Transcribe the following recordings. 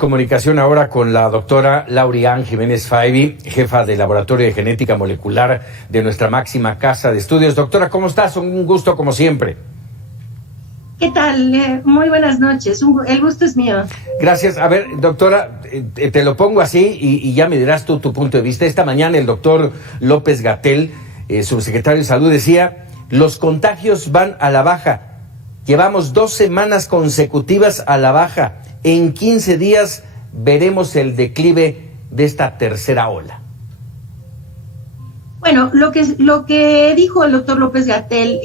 Comunicación ahora con la doctora Lauriane Jiménez Faibi, jefa del Laboratorio de Genética Molecular de nuestra máxima casa de estudios. Doctora, ¿cómo estás? Un gusto como siempre. ¿Qué tal? Muy buenas noches. El gusto es mío. Gracias. A ver, doctora, te lo pongo así y ya me dirás tú tu punto de vista. Esta mañana el doctor López-Gatell, subsecretario de Salud, decía, los contagios van a la baja. Llevamos 2 semanas consecutivas a la baja. En 15 días veremos el declive de esta tercera ola. Bueno, lo que dijo el doctor López-Gatell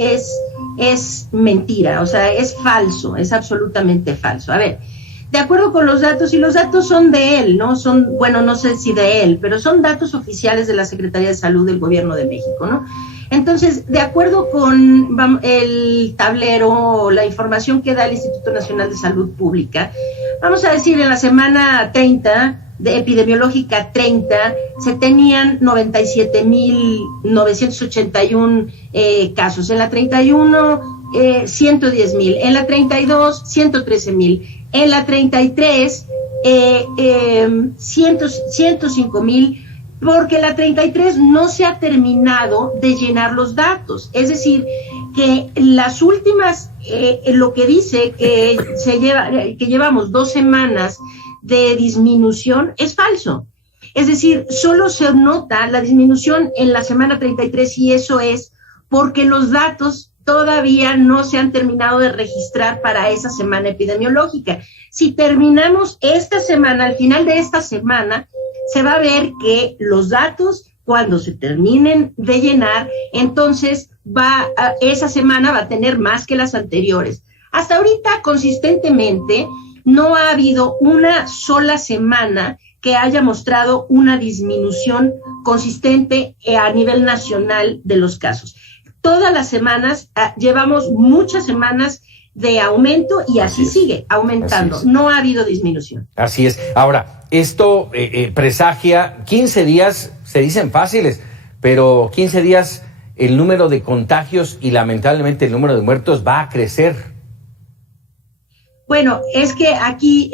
es mentira, o sea, es falso, es absolutamente falso. A ver, de acuerdo con los datos, y los datos son de él, ¿no? No sé si de él, pero son datos oficiales de la Secretaría de Salud del Gobierno de México, ¿no? Entonces, de acuerdo con el tablero, la información que da el Instituto Nacional de Salud Pública, vamos a decir, en la semana 30, de epidemiológica 30, se tenían 97,981 casos. En la 31, 110,000. En la 32, 113,000. En la 33, 105,000. Porque la 33 no se ha terminado de llenar los datos. Es decir, que las últimas, lo que dice que llevamos 2 semanas de disminución es falso. Es decir, solo se nota la disminución en la semana 33 y eso es porque los datos todavía no se han terminado de registrar para esa semana epidemiológica. Si terminamos esta semana, al final de esta semana, se va a ver que los datos, cuando se terminen de llenar, entonces esa semana va a tener más que las anteriores. Hasta ahorita, consistentemente, no ha habido una sola semana que haya mostrado una disminución consistente a nivel nacional de los casos. Todas las semanas, llevamos muchas semanas de aumento y así sigue aumentando. No ha habido disminución. Así es. Ahora, esto presagia 15 días, se dicen fáciles, pero 15 días el número de contagios y lamentablemente el número de muertos va a crecer. Bueno, es que aquí,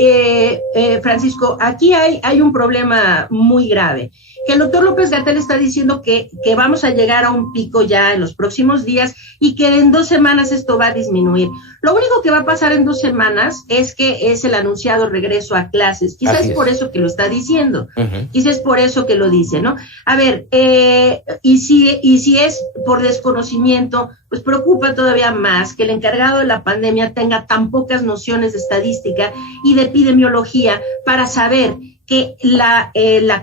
Francisco, aquí hay un problema muy grave, que el doctor López-Gatell está diciendo que vamos a llegar a un pico ya en los próximos días y que en 2 semanas esto va a disminuir. Lo único que va a pasar en 2 semanas es que es el anunciado regreso a clases. Quizás es por eso que lo está diciendo, quizás es por eso que lo dice, ¿no? A ver, y si es por desconocimiento, pues preocupa todavía más que el encargado de la pandemia tenga tan pocas nociones de estadística y de epidemiología para saber que la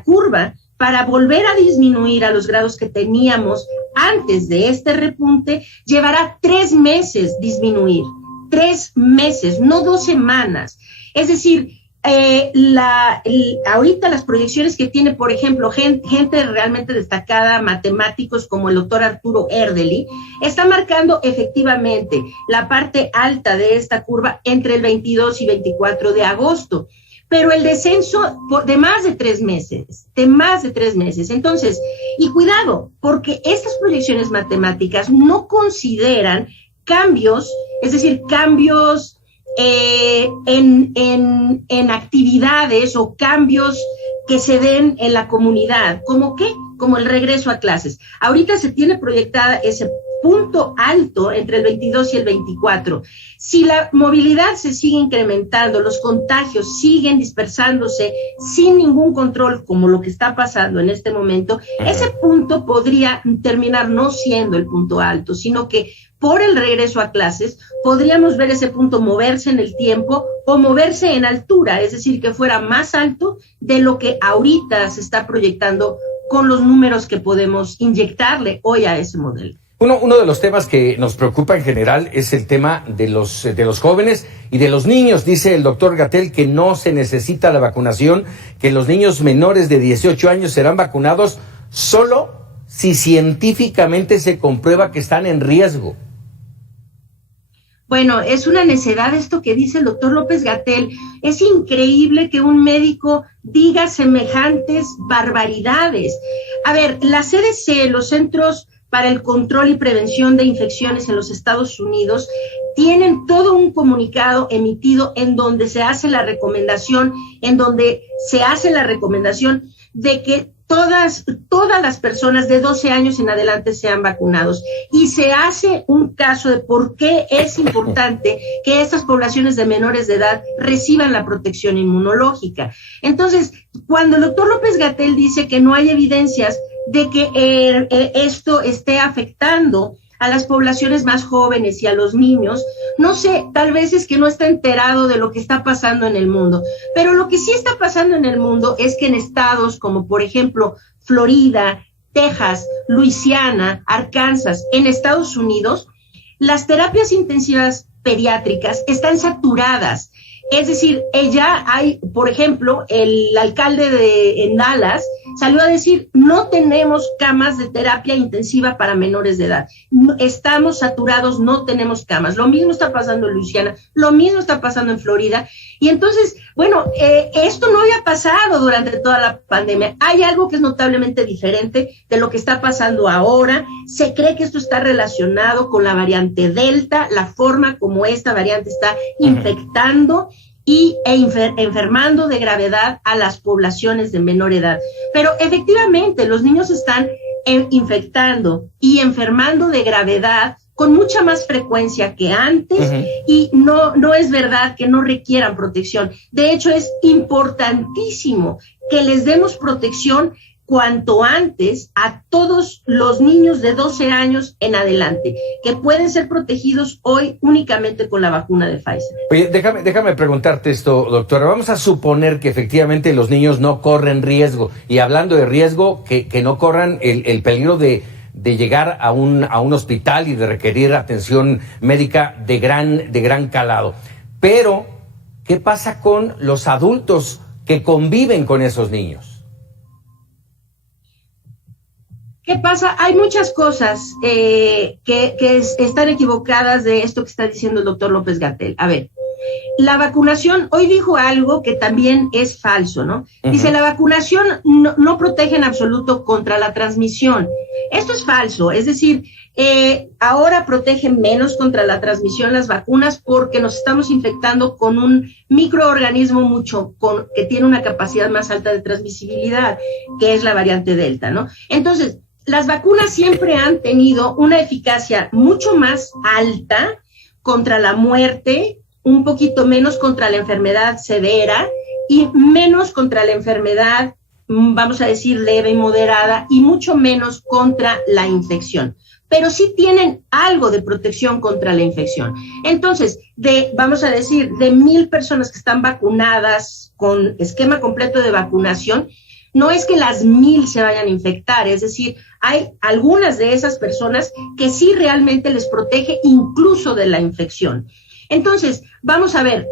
curva para volver a disminuir a los grados que teníamos antes de este repunte, llevará 3 meses disminuir. 3 meses, no 2 semanas. Es decir, ahorita las proyecciones que tiene, por ejemplo, gente realmente destacada, matemáticos como el doctor Arturo Erdely, está marcando efectivamente la parte alta de esta curva entre el 22 y 24 de agosto. Pero el descenso de más de 3 meses. Entonces, y cuidado, porque estas proyecciones matemáticas no consideran cambios, es decir, cambios en actividades o cambios que se den en la comunidad. ¿Cómo qué? Como el regreso a clases. Ahorita se tiene proyectada ese punto alto entre el 22 y el 24. Si la movilidad se sigue incrementando, los contagios siguen dispersándose sin ningún control, como lo que está pasando en este momento, ese punto podría terminar no siendo el punto alto, sino que por el regreso a clases podríamos ver ese punto moverse en el tiempo o moverse en altura, es decir, que fuera más alto de lo que ahorita se está proyectando con los números que podemos inyectarle hoy a ese modelo. Uno de los temas que nos preocupa en general es el tema de los jóvenes y de los niños. Dice el doctor Gatell que no se necesita la vacunación, que los niños menores de 18 años serán vacunados solo si científicamente se comprueba que están en riesgo. Bueno, es una necedad esto que dice el doctor López-Gatell. Es increíble que un médico diga semejantes barbaridades. A ver, la CDC, los Centros para el Control y Prevención de Infecciones en los Estados Unidos, tienen todo un comunicado emitido en donde se hace la recomendación, de que todas las personas de 12 años en adelante sean vacunados. Y se hace un caso de por qué es importante que estas poblaciones de menores de edad reciban la protección inmunológica. Entonces, cuando el doctor López-Gatell dice que no hay evidencias de que esto esté afectando a las poblaciones más jóvenes y a los niños, no sé, tal vez es que no está enterado de lo que está pasando en el mundo, pero lo que sí está pasando en el mundo es que en estados como por ejemplo Florida, Texas, Luisiana, Arkansas, en Estados Unidos, las terapias intensivas pediátricas están saturadas. Es decir, ya hay, por ejemplo, el alcalde en Dallas salió a decir, no tenemos camas de terapia intensiva para menores de edad. Estamos saturados, no tenemos camas. Lo mismo está pasando en Luisiana, lo mismo está pasando en Florida. Y entonces, bueno, esto no había pasado durante toda la pandemia. Hay algo que es notablemente diferente de lo que está pasando ahora. Se cree que esto está relacionado con la variante Delta, la forma como esta variante está infectando enfermando de gravedad a las poblaciones de menor edad. Pero efectivamente los niños están infectando y enfermando de gravedad con mucha más frecuencia que antes, y no es verdad que no requieran protección. De hecho, es importantísimo que les demos protección cuanto antes a todos los niños de 12 años en adelante, que pueden ser protegidos hoy únicamente con la vacuna de Pfizer. Oye, déjame preguntarte esto, doctora. Vamos a suponer que efectivamente los niños no corren riesgo, y hablando de riesgo, que no corran el peligro de llegar a un hospital y de requerir atención médica de gran calado. Pero, ¿qué pasa con los adultos que conviven con esos niños? ¿Qué pasa? Hay muchas cosas que están equivocadas de esto que está diciendo el doctor López-Gatell. A ver, la vacunación, hoy dijo algo que también es falso, ¿no? Dice, la vacunación no protege en absoluto contra la transmisión. Esto es falso, es decir, ahora protegen menos contra la transmisión las vacunas porque nos estamos infectando con un microorganismo que tiene una capacidad más alta de transmisibilidad, que es la variante Delta, ¿no? Entonces, las vacunas siempre han tenido una eficacia mucho más alta contra la muerte, un poquito menos contra la enfermedad severa y menos contra la enfermedad, vamos a decir, leve y moderada, y mucho menos contra la infección. Pero sí tienen algo de protección contra la infección. Entonces, vamos a decir, de 1,000 personas que están vacunadas con esquema completo de vacunación, no es que las 1,000 se vayan a infectar, es decir, hay algunas de esas personas que sí realmente les protege incluso de la infección. Entonces, vamos a ver,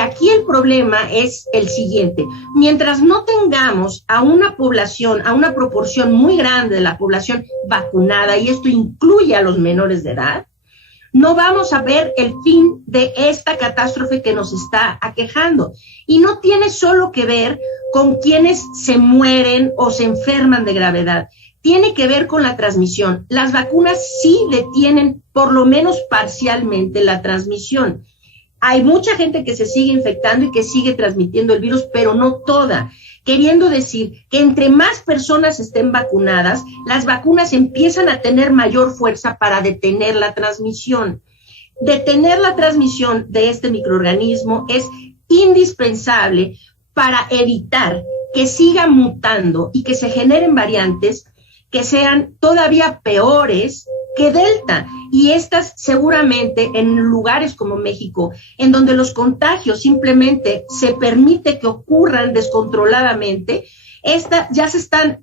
aquí el problema es el siguiente. Mientras no tengamos a una población, a una proporción muy grande de la población vacunada, y esto incluye a los menores de edad, no vamos a ver el fin de esta catástrofe que nos está aquejando. Y no tiene solo que ver con quienes se mueren o se enferman de gravedad. Tiene que ver con la transmisión. Las vacunas sí detienen, por lo menos parcialmente, la transmisión. Hay mucha gente que se sigue infectando y que sigue transmitiendo el virus, pero no toda. Queriendo decir que entre más personas estén vacunadas, las vacunas empiezan a tener mayor fuerza para detener la transmisión. Detener la transmisión de este microorganismo es indispensable para evitar que siga mutando y que se generen variantes que sean todavía peores que Delta. Y estas seguramente en lugares como México, en donde los contagios simplemente se permite que ocurran descontroladamente,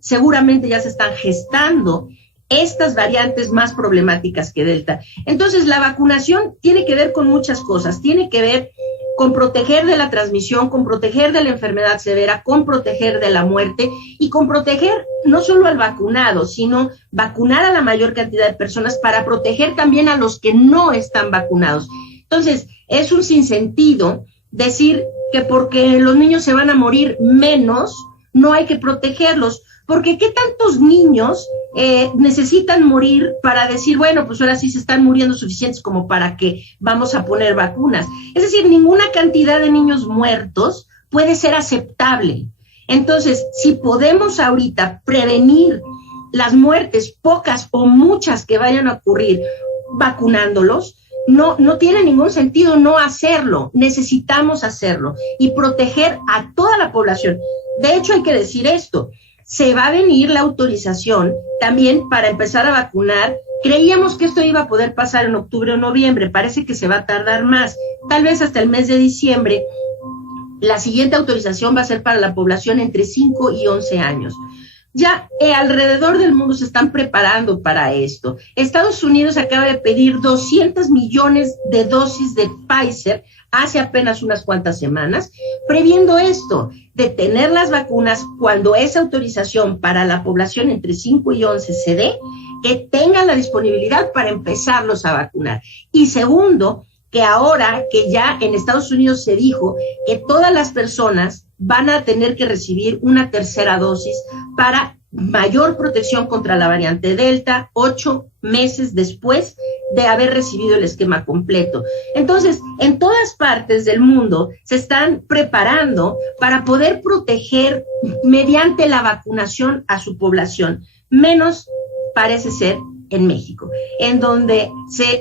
seguramente ya se están gestando estas variantes más problemáticas que Delta. Entonces, la vacunación tiene que ver con muchas cosas, tiene que ver con proteger de la transmisión, con proteger de la enfermedad severa, con proteger de la muerte y con proteger no solo al vacunado, sino vacunar a la mayor cantidad de personas para proteger también a los que no están vacunados. Entonces, es un sinsentido decir que porque los niños se van a morir menos, no hay que protegerlos, porque ¿qué tantos niños necesitan morir para decir, bueno, pues ahora sí se están muriendo suficientes como para que vamos a poner vacunas? Es decir, ninguna cantidad de niños muertos puede ser aceptable. Entonces, si podemos ahorita prevenir las muertes, pocas o muchas que vayan a ocurrir, vacunándolos, no tiene ningún sentido no hacerlo. Necesitamos hacerlo y proteger a toda la población. De hecho, hay que decir esto, se va a venir la autorización también para empezar a vacunar. Creíamos que esto iba a poder pasar en octubre o noviembre, parece que se va a tardar más, tal vez hasta el mes de diciembre. La siguiente autorización va a ser para la población entre 5 y 11 años. Ya alrededor del mundo se están preparando para esto. Estados Unidos acaba de pedir 200 millones de dosis de Pfizer hace apenas unas cuantas semanas, previendo esto, de tener las vacunas cuando esa autorización para la población entre 5 y 11 se dé, que tengan la disponibilidad para empezarlos a vacunar. Y segundo, que ahora que ya en Estados Unidos se dijo que todas las personas van a tener que recibir una tercera dosis para mayor protección contra la variante Delta 8 meses después de haber recibido el esquema completo. Entonces, en todas partes del mundo se están preparando para poder proteger mediante la vacunación a su población, menos parece ser en México, en donde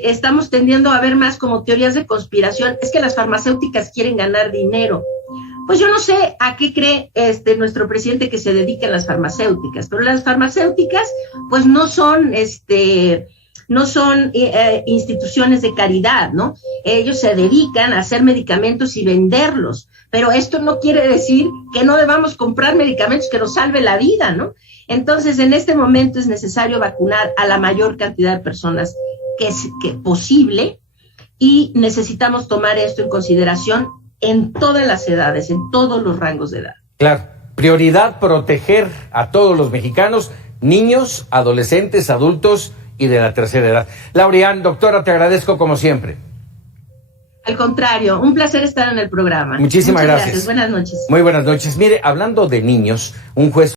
estamos tendiendo a ver más como teorías de conspiración. Es que las farmacéuticas quieren ganar dinero. Pues yo no sé a qué cree nuestro presidente que se dedica a las farmacéuticas, pero las farmacéuticas pues no son instituciones de caridad, ¿no? Ellos se dedican a hacer medicamentos y venderlos, pero esto no quiere decir que no debamos comprar medicamentos que nos salve la vida, ¿no? Entonces, en este momento es necesario vacunar a la mayor cantidad de personas que posible, y necesitamos tomar esto en consideración en todas las edades, en todos los rangos de edad. Claro, prioridad proteger a todos los mexicanos, niños, adolescentes, adultos y de la tercera edad. Laureán, doctora, te agradezco como siempre. Al contrario, un placer estar en el programa. Muchísimas gracias. Buenas noches. Muy buenas noches. Mire, hablando de niños, un juez